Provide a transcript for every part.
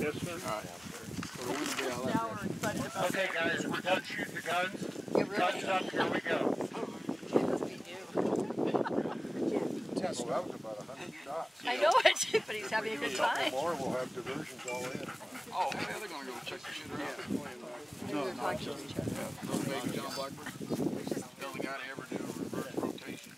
Yes, sir. All right. Okay, guys, we're done shooting the guns. Guns up, here we go. Well, that was about 100 shots. I know it, but he's having a good time. More, we'll have diversions all in. Oh, yeah, they're going to go check the shit out. No, not each other. Yeah, baby John Blackburn. The only guy to ever do a reverse rotation.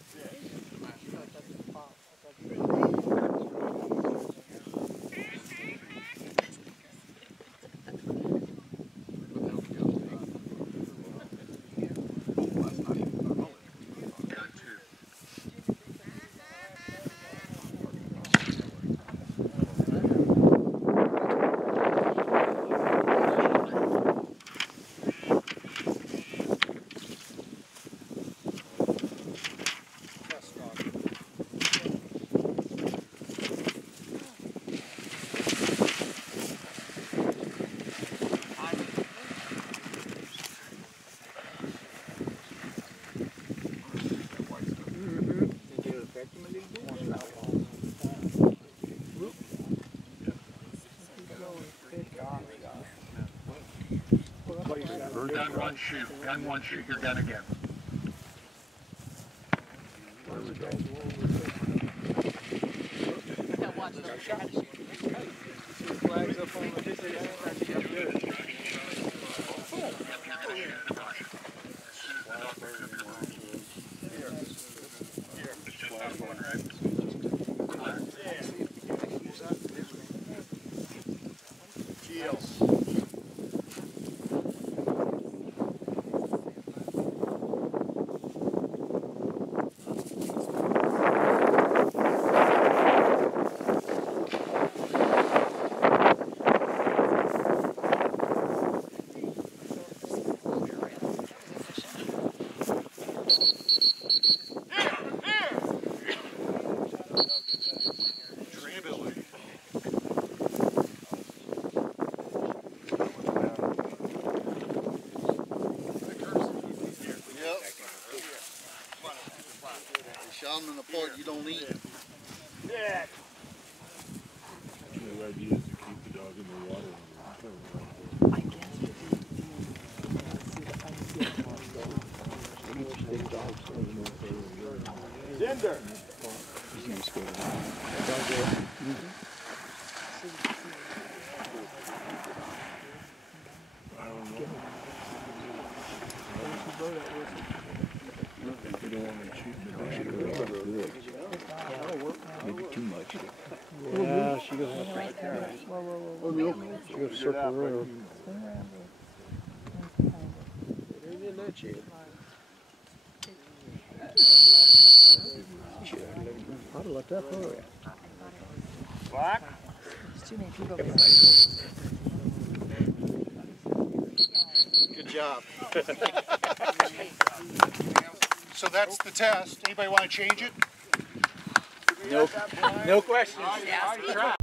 Gun one, shoot. Gun one, shoot your gun again. Flags up on the good. Shot them in the part you don't eat. Yeah. The idea is to keep the dog in the water. Zinder. I don't know. You don't want to shoot the dog. Maybe too much. Yeah, she goes up right there. She goes circle around. In that shade. I'd have left that for you. Black? There's too many people. Good job. So that's the test. Anybody want to change it? No questions. Yeah.